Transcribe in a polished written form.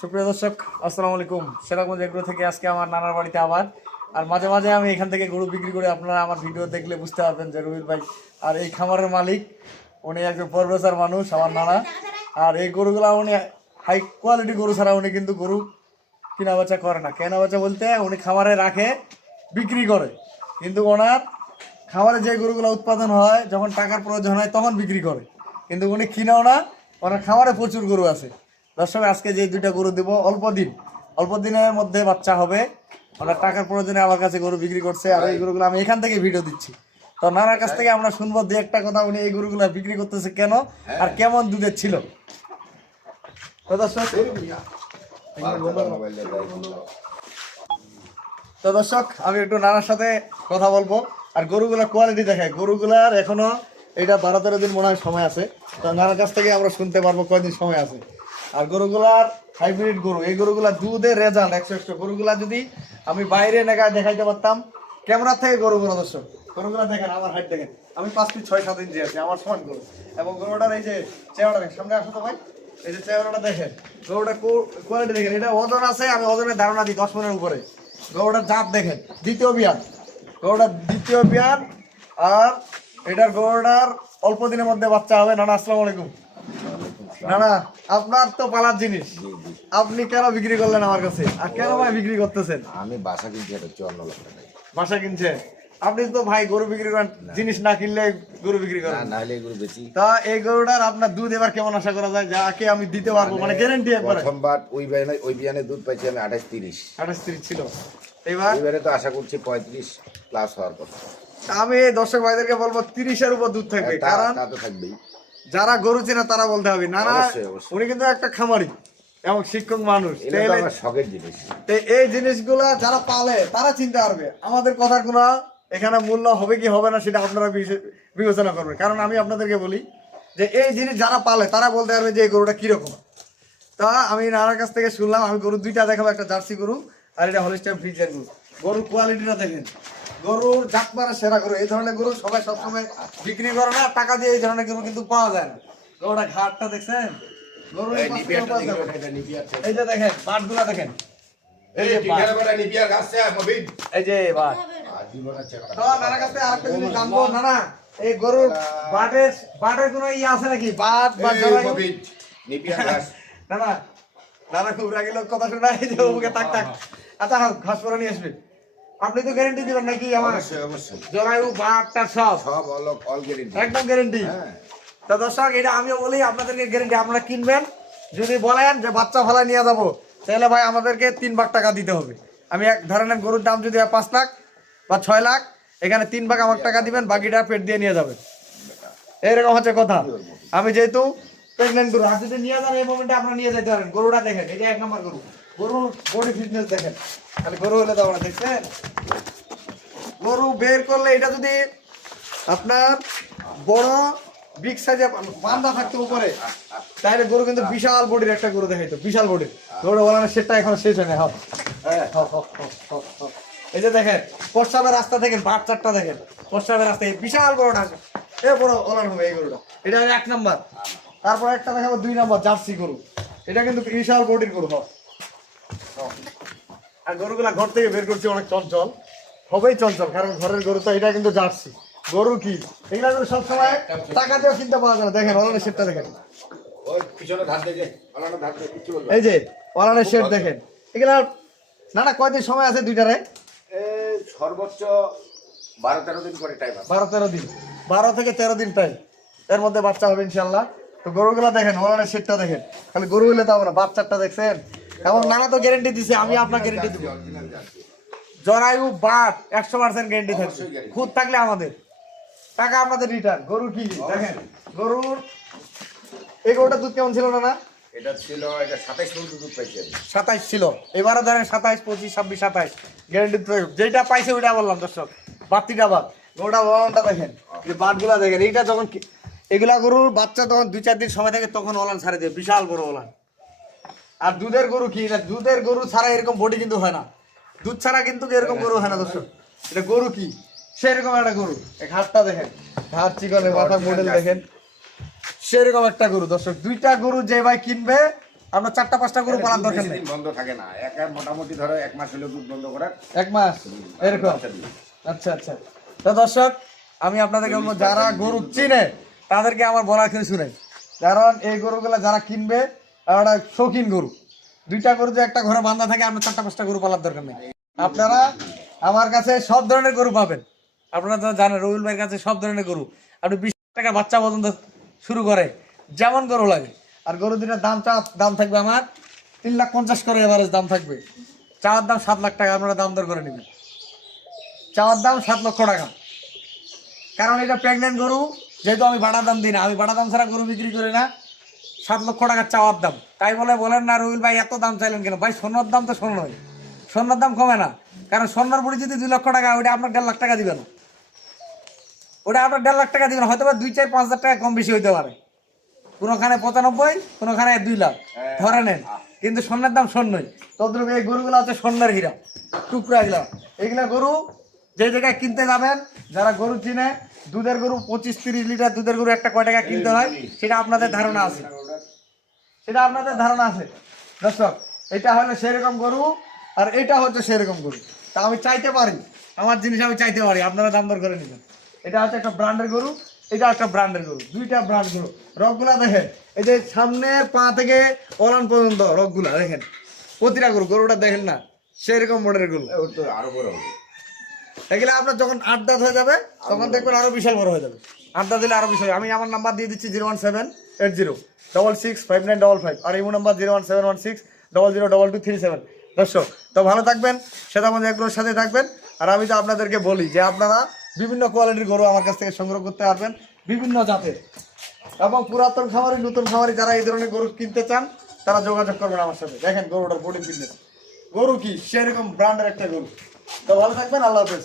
সুপ্রিয় দর্শক, আসসালামু আলাইকুম। সেরাগঞ্জ এগ্রো থেকে আজকে আমার নানার বাড়িতে আবার। আর মাঝে মাঝে আমি এখান থেকে গরু বিক্রি করে, আপনারা আমার ভিডিও দেখলে বুঝতে পারবেন যে রবির ভাই আর এই খামারের মালিক, উনি একজন প্রফেসর মানুষ, আমার নানা। আর এই গরুগুলা উনি হাই কোয়ালিটি গরু ছাড়া উনি কিন্তু গরু কেনা বেচা করে না। কেনা বেচা বলতে উনি খামারে রাখে, বিক্রি করে, কিন্তু ওনার খামারে যে গরুগুলো উৎপাদন হয় যখন টাকার প্রয়োজন হয় তখন বিক্রি করে, কিন্তু উনি কিনেও না। ওনার খামারে প্রচুর গরু আছে। দর্শক, আজকে যে দুইটা গরু দেবো, অল্প দিনের মধ্যে বাচ্চা হবে। ওনার টাকার প্রয়োজনে আমার কাছে গরু বিক্রি করছে, আর এই গরুগুলো আমি এখান থেকে ভিডিও দিচ্ছি। তো নানার কাছ থেকে আমরা শুনবো দু একটা কথা, উনি এই গরুগুলো বিক্রি করতেছে কেন আর কেমন দুধের ছিল। তো দর্শক আমি একটু নানার সাথে কথা বলবো, আর গরুগুলার কোয়ালিটি দেখায়। গরুগুলার এখনো এটা 12-13 দিন মনে হয় সময় আছে। তো নানার কাছ থেকে আমরা শুনতে পারবো কয়দিন সময় আছে। আর গরুগুলার হাইব্রিড গরু, এই গরুগুলা দুধের রেজাল্ট 100। গরুগুলা যদি আমি বাইরে নেগায় দেখাইতে পারতাম ক্যামেরা থেকে, গরুগুলো দর্শক গরুগুলা দেখেন, আমার হাইট দেখেন, আমি 5 ফিট 6-7 ইঞ্চি আছি, আমার সমান গরু। এবং গরুটার এই যে চেহারা দেখেন, সামনে আসো তো ভাই, এই যে চেহারাটা দেখেন, গরুটার কোয়ালিটি দেখেন। এটা ওজন আছে, আমি ওজনের ধারণা দিই 10 মনের উপরে। গরুটার জাত দেখেন, দ্বিতীয় বিয়ান, গরুটার দ্বিতীয় বিয়ান। আর এটার গরুটার অল্প দিনের মধ্যে বাচ্চা হবে। নানা আসসালামু আলাইকুম। নানা, আপনার তো পালার জিনিস, আপনি কেন বিক্রি করলেন আমার কাছে, আর কেন ভাই বিক্রি করতেছেন? আমি বাসা কিনছি, এটা 54 লাখ টাকা বাসা কিনছেন আপনি তো ভাই, গরু বিক্রি করেন, জিনিস না কিনলে গরু বিক্রি করেন না, নাহলে গরু বেচি। তা এই গরুটার আপনার দুধ এবার কেমন আশা করা যায়, যাকে আমি দিতে পারবো, মানে গ্যারান্টি একবার? প্রথমবার ওই বিয়ানে দুধ পাইছি আমি 28-30 ছিল, এবার এবারে তো আশা করছি 35 প্লাস হওয়ার কথা। আমি দর্শক ভাইদেরকে বলবো 30-এর উপর দুধ থাকবে, কারণ তা তো থাকবেই। যারা গরু চেনা তারা বলতে হবে। নানা অবশ্যই। উনি কিন্তু একটা খামারি এবং শিক্ষক মানুষ, এটা তো আমার শখের জিনিস। এই জিনিসগুলা যারা পালে তারা চিনতে পারবে। আমাদের কথার কোনো এখানে মূল্য হবে কি হবে না সেটা আপনারা বিবেচনা করবেন। কারণ আমি আপনাদেরকে বলি যে এই জিনিস যারা পালে তারা বলতে পারবে যে এই গরুটা কিরকম। তা আমি নানার কাছ থেকে শুনলাম, আমি গরু দুইটা দেখাবো, একটা জার্সি গরু আর এটা হলিস্টাইন ফ্রিজিয়ান গরু। গরুর কোয়ালিটিটা দেখেন, গরুর জাতমানের সেরা গরু। এই ধরনের গরু সবাই সবসময় বিক্রি করে না, টাকা দিয়ে এই ধরনের গরু কিন্তু পাওয়া যায় না। গরুটা ঘাটটা দেখছেন, গরুর এই যে দেখেন বাটগুলা দেখেন, এই যে বাট। তো নানার কাছ থেকে আরেকটা জিনিস জানবো, নানা এই গরুর বাটের কোনো ইয়ে আছে নাকি? বাট বা নানা, নানা খুব রাগি লোক, কথা শোনা, এই যে ওকে তাক তাক। আচ্ছা ঘাস করে নিয়ে আসবে, আপনি তো গ্যারান্টি দিবেন নাকি আমার? অবশ্যই জরায়ু বাটটা সব অল গ্যারান্টি, একদম গ্যারান্টি। তো দর্শক, এটা আমিও বলি আপনাদেরকে গ্যারান্টি। আপনারা কিনবেন, যদি বলেন যে বাচ্চা ফলা নিয়ে যাবো, তাহলে ভাই আমাদেরকে 3 ভাগ টাকা দিতে হবে। আমি এক ধরনের গরুর দাম যদি 5 লাখ বা 6 লাখ, এখানে 3 ভাগ আমার টাকা দিবেন, বাকিটা পেট দিয়ে নিয়ে যাবেন। এইরকম হচ্ছে কথা। আমি যেহেতু প্রেগনেন্ট গরু, আর যদি নিয়ে যান এই মোমেন্টে আপনারা নিয়ে যেতে পারেন। গরুটা দেখেন, এটা 1 নম্বর গরু। গরুর বডি ফিটনেস দেখেন, খালি গরু হলে তো আপনারা দেখছেন। গরু বের করলে এটা যদি আপনার বড় বিগ সাইজে বান্ধা থাকতো উপরে, তাহলে গরু কিন্তু বিশাল বডির একটা গরু দেখাইতো, বিশাল বডির গরু। বলানো সেটা এখন শেষ হয় না। এই যে দেখেন প্রস্রাবের রাস্তা দেখেন, বাট চারটা দেখেন, প্রস্রাবের রাস্তা বিশাল বড়টা, এ বড় ওলান হবে এই গরুটা। এটা 1 নম্বর। তারপর একটা দেখাবো 2 নম্বর জার্সি গরু, এটা কিন্তু বিশাল বডির গরু। আর গরুগুলা ঘর থেকে বের করছি অনেক চঞ্চল, হবেই চঞ্চল, কারণ ঘরের গরু তো। এটা কিন্তু জার্সি গরু, কি এগুলা কিন্তু সবসময় টাকা দিয়েও কিনতে পাওয়া যায় না। দেখেন ওলানের শেডটা দেখেন, এই যে ওলানের শেড দেখেন। এগুলা নানা কয়দিন সময় আছে দুইটারে? সর্বোচ্চ 12-13 দিন করে টাইম আছে। 12-13 দিন, 12 থেকে 13 দিন টাইম, এর মধ্যে বাচ্চা হবে ইনশাল্লাহ। তো গরুগুলা দেখেন, ওলানের শেডটা দেখেন, খালি গরু হলে তো আমরা বাচ্চাটা দেখছেন। এবং নানা তো গ্যারেন্টি দিছে, আমি আপনার গ্যারেন্টি দিব। জরায়ু বাট 100% গ্যারেন্টি থাকবে, খুদ থাকলে আমাদের টাকা আপনাদের রিটার্ন। গরু কি দেখেন, গরুর এই গরুটা দুধ কেমন ছিল না? এটা ছিল, এটা 27 পর্যন্ত দুধ পাইছে। 27 ছিল, এবারে ধরেন 27, 25, 26, 27 গ্যারেন্টি প্রয়োগ। যেটা পাইছে ওইটা বললাম দর্শক, বাড়তিটা বাদ। গরুটা ওলানটা দেখেন, এই বাটগুলা দেখেন। এইটা যখন এগুলা গরুর বাচ্চা তখন 2-4 দিন সময় থাকে, তখন ওলান ছাড়ে দেয়, বিশাল বড় ওলান। আর দুধের গরু কি, দুধের গরু ছাড়া এরকম বডি কিন্তু হয় না, দুধ ছাড়া কিন্তু এরকম গরু হয় না দর্শক। এটা গরু কি সেরকম একটা গরু, এই হাতটা দেখেন, ঘাড় চিকনে মাথা মডেল দেখেন সেরকম একটা গরু দর্শক। দুইটা গরু যে ভাই কিনবে আমরা 4-5টা গরু পালার দরকার নেই। বন্ধ থাকে না, মোটামুটি ধরো 1 মাস হলে দুধ বন্ধ করার 1 মাস এরকম। আচ্ছা আচ্ছা। তো দর্শক আমি আপনাদেরকে বলবো যারা গরু চিনে তাদেরকে আমার বলার কিছু শুনাই, কারণ এই গরুগুলো যারা কিনবে একটা শৌখিন গরু। দুইটা গরু যে একটা ঘরে বাঁধা থাকে আমরা 4-5টা গরু পালার দরকার নেই। আপনারা আমার কাছে সব ধরনের গরু পাবেন। আপনারা তো জানেন রবিউল ভাইয়ের কাছে সব ধরনের গরু, আপনি 20 টাকা বাচ্চা পর্যন্ত শুরু করে যেমন গরু লাগে। আর গরু দুটার দাম থাকবে আমার 3,50,000 করে এভারেজ দাম থাকবে। চাওয়ার দাম 7 লাখ টাকা, আপনারা দাম দর করে নেবেন। চাওয়ার দাম 7 লক্ষ টাকা, কারণ এটা প্রেগনেন্ট গরু। যেহেতু আমি বাড়া দাম দিই না, আমি বাড়া দাম ছাড়া গরু বিক্রি করি না। 7 লক্ষ টাকার চাওয়ার দাম। তাই বলেন না রবিউল ভাই এত দাম চাইলেন কেন? ভাই স্বর্ণর দাম তো স্বর্ণই, স্বর্ণের দাম কমে না। কারণ স্বর্ণের বুড়ি যদি 2 লক্ষ টাকা, ওইটা আপনার 1.5 লাখ টাকা দিবে না। ওটা আপনার 1.5 লাখ টাকা দিবেন, হয়তো বা 2-4-5 হাজার টাকা কম বেশি হইতে পারে। কোনোখানে 95, কোনোখানে 2 লাখ ধরে নেন, কিন্তু স্বর্ণের দাম স্বর্ণই। তদ্রুপ এই গরুগুলো হচ্ছে স্বর্ণের হীরা টুকরা। এগুলা গরু যে জায়গায় কিনতে যাবেন, যারা গরু চিনে, দুধের গরু 25-30 লিটার দুধের গরু একটা কয় টাকা কিনতে হয় সেটা আপনাদের ধারণা আছে, সেটা আপনাদের ধারণা আছে দর্শক। এটা হলো সেরকম গরু, আর এটা হচ্ছে সেরকম গরু। তা আমি চাইতে পারি, আমার জিনিস আমি চাইতে পারি, আপনারা দাম দর করে নেবেন। এটা হচ্ছে একটা ব্র্যান্ডের গরু, এটা একটা ব্র্যান্ডের গরু, দুইটা ব্র্যান্ড গরু। রকগুলা দেখেন, এই যে সামনের পা থেকে ওলান পর্যন্ত রকগুলা দেখেন, প্রতিটা গরুটা দেখেন না সেরকম মডেলের গরু। ওর তো আরো বড় হবে। এগুলো আপনার যখন 8 দাঁত হয়ে যাবে তখন দেখবেন আরো বিশাল বড় হয়ে যাবে। 8 দাঁত দিলে আরো বিশাল। আমি আমার নাম্বার দিয়ে দিচ্ছি 01780665955, আর ইমো নাম্বার 01716002237। দর্শক তো ভালো থাকবেন, সেটামধ্যে এগুলোর সাথে থাকবেন। আর আমি তো আপনাদেরকে বলি যে আপনারা বিভিন্ন কোয়ালিটির গরু আমার কাছ থেকে সংগ্রহ করতে পারবেন, বিভিন্ন জাতের এবং পুরাতন খামারি নতুন খামারি যারা এই ধরনের গরু কিনতে চান তারা যোগাযোগ করবেন আমার সাথে। দেখেন গরুটার বডি ফিটনেস, গরু কি সেরকম ব্র্যান্ডের একটা গরু। তো ভালো থাকবেন, আল্লাহ হাফেজ।